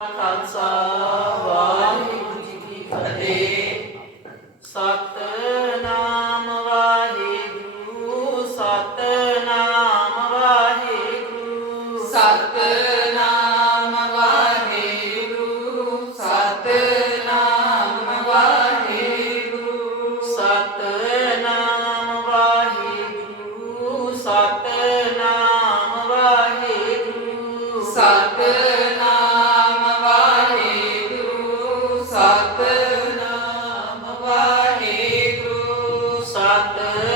Khalsa Waheguru ji Ki Fateh. Sat เลย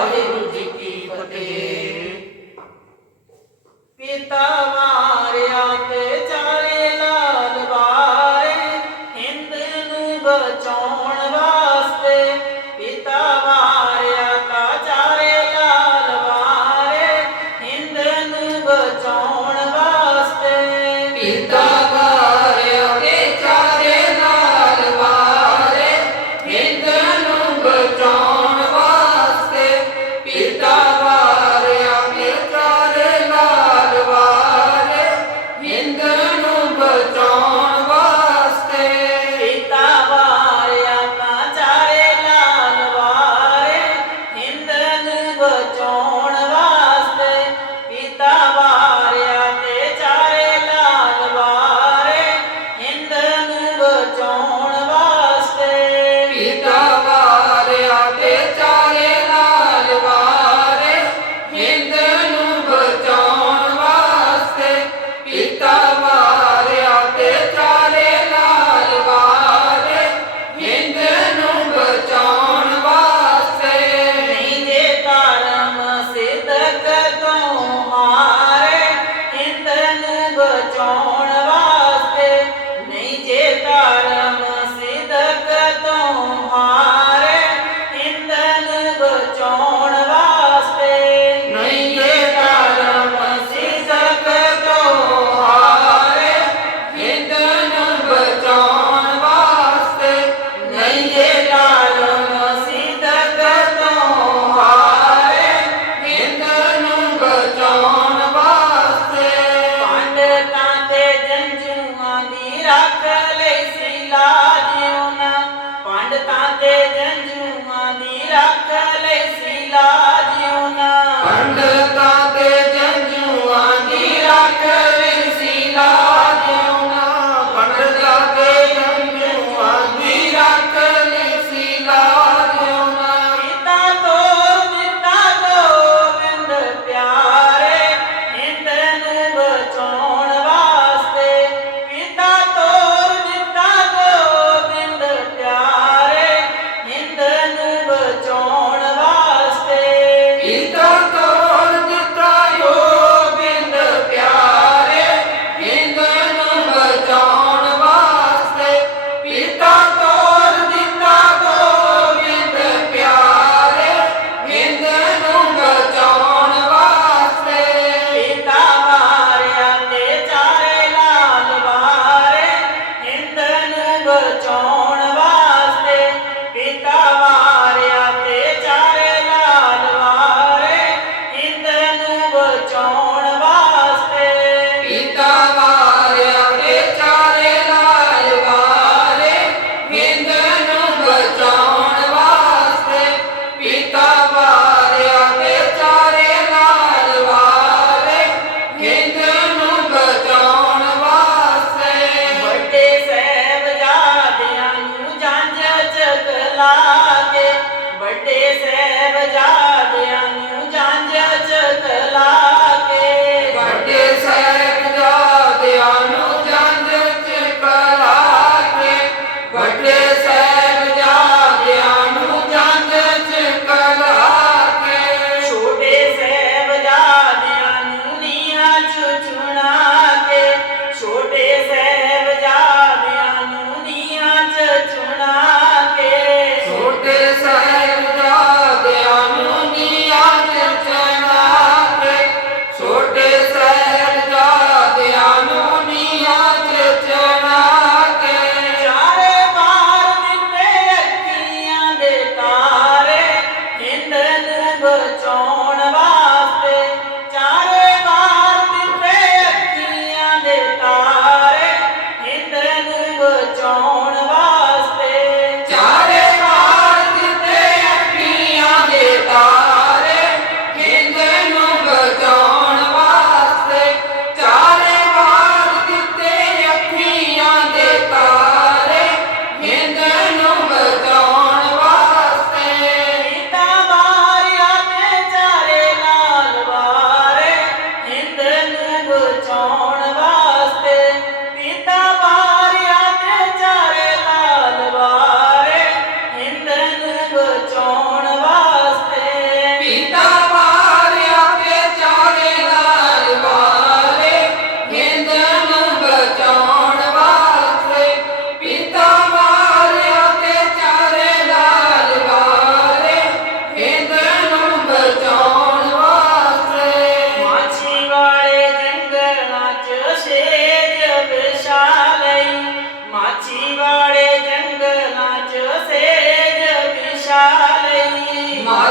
joy.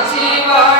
Shiva.